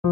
دا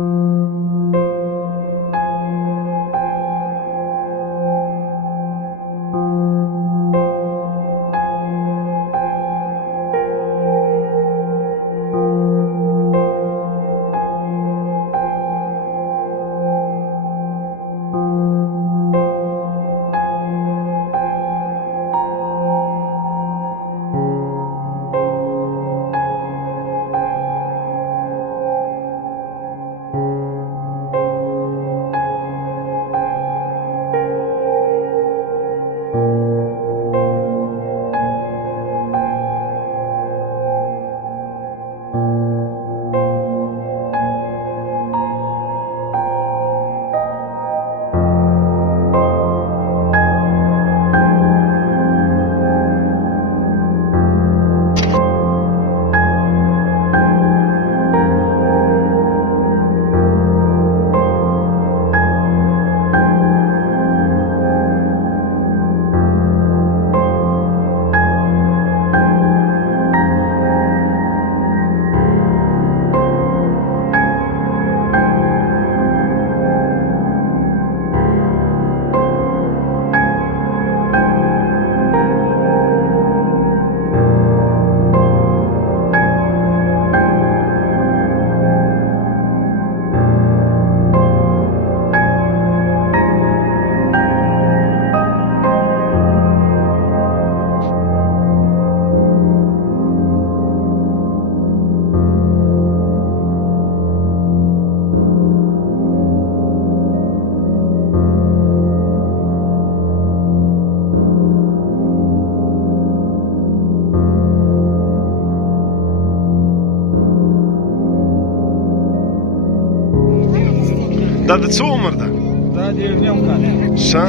د څو عمر ده؟ دا د 1 کال. ښه.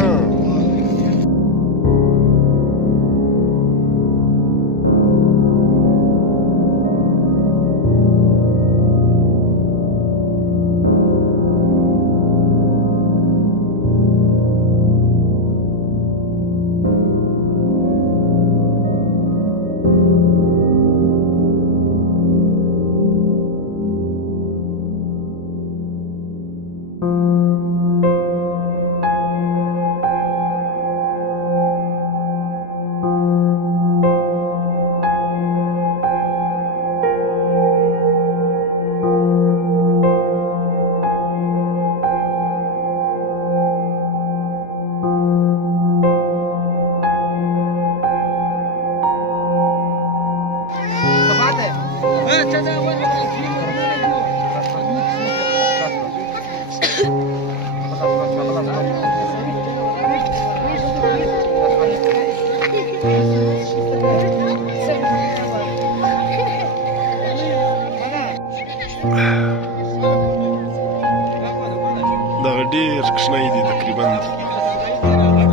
دغه ډېر کوچنی دی، تقریبا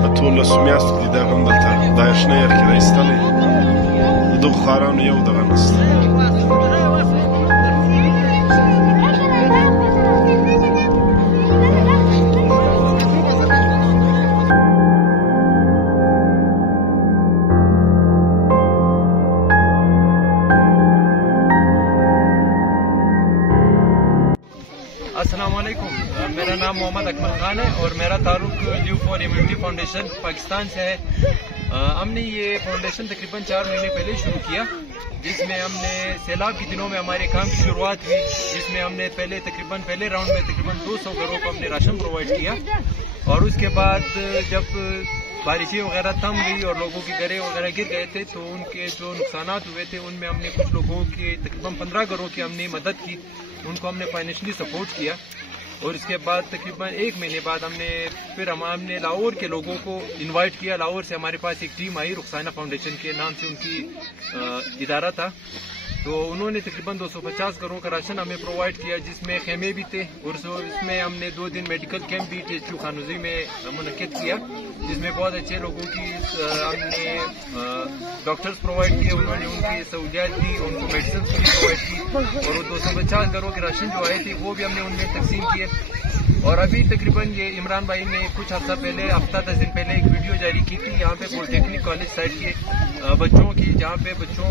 18 میاشتو کې دی. دغه هم دلته دا شنه یخ کې را ایستلی. د دغو خوارانو یو دغه نسته. السلام علیکم، میرا نام محمد اکمل خان ہے اور میرا تعلق due for immunity foundation Pakistan سے ہے. ہم نے یہ فاؤنڈیشن تقریباً 4 مہینے پہلے شروع کیا، جس میں ہم نے سیلاب کے دنوں میں ہمارے کام کی شروعات ہوئی، جس میں ہم نے پہلے راؤنڈ میں تقریباً 200 گھروں کو ہم نے راشن پرووائڈ کیا. اور اس کے بعد جب بارشیں وغیرہ تھم گئی اور لوگوں کے گھریں وغیرہ گر گئے تھے تو ان کے جو نقصانات ہوئے تھے ان میں ہم نے کچھ لوگوں کے تقریباً 15 گھروں کی ہم نے مدد کی، ان کو ہم نے فائنینشلی سپورٹ کیا. اور اس کے بعد تقریباً 1 مہینے بعد ہم نے لاہور کے لوگوں کو انوائٹ کیا. لاہور سے ہمارے پاس ایک ٹیم آئی، رخسانہ فاؤنڈیشن کے نام سے ان کی ادارہ تھا. تو انہوں نے تقریباً 250 گھروں کا راشن ہمیں پرووائڈ کیا، جس میں خیمے بھی تھے اور اس میں ہم نے 2 دن میڈیکل کیمپ بھی ٹیچو خانوزی میں منعقد کیا، جس میں بہت اچھے لوگوں کی ہم نے ڈاکٹرز پرووائڈ کیے. انہوں نے ان کی سہولیات دی، ان کو میڈیسنس بھی پرووائڈ کی. اور وہ 250 گھروں کے راشن جو آئے تھے وہ بھی ہم نے ان میں تقسیم کیے. اور ابھی تقریباً یہ عمران بھائی نے کچھ ہفتہ 10 دن پہلے ایک ویڈیو جاری کی تھی یہاں پہ پولیٹیکنک کالج سائڈ کے بچوں کی، جہاں پہ بچوں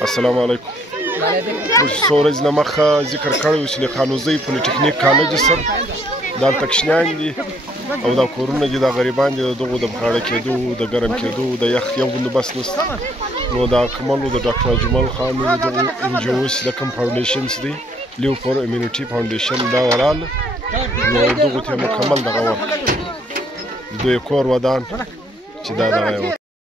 السلام علیکم. سورج نمخه ذکر کړی چې د قانوزی پولیټیکنیک کالج سره دا تکشنیان دي او دا کورونه دي د غریبان دي دغه د بخاړه کېدو د ګرم کېدو د یخ یو بندوبست نشته. نو دا کمالو د ډاکټر اجمل خان د انجوس د کم فاونډیشنز دي لیو فور امیونټي فاونډیشن دا ولاله نو دغه ته مکمل دغه ورک دوی کور ودان چې دا دغه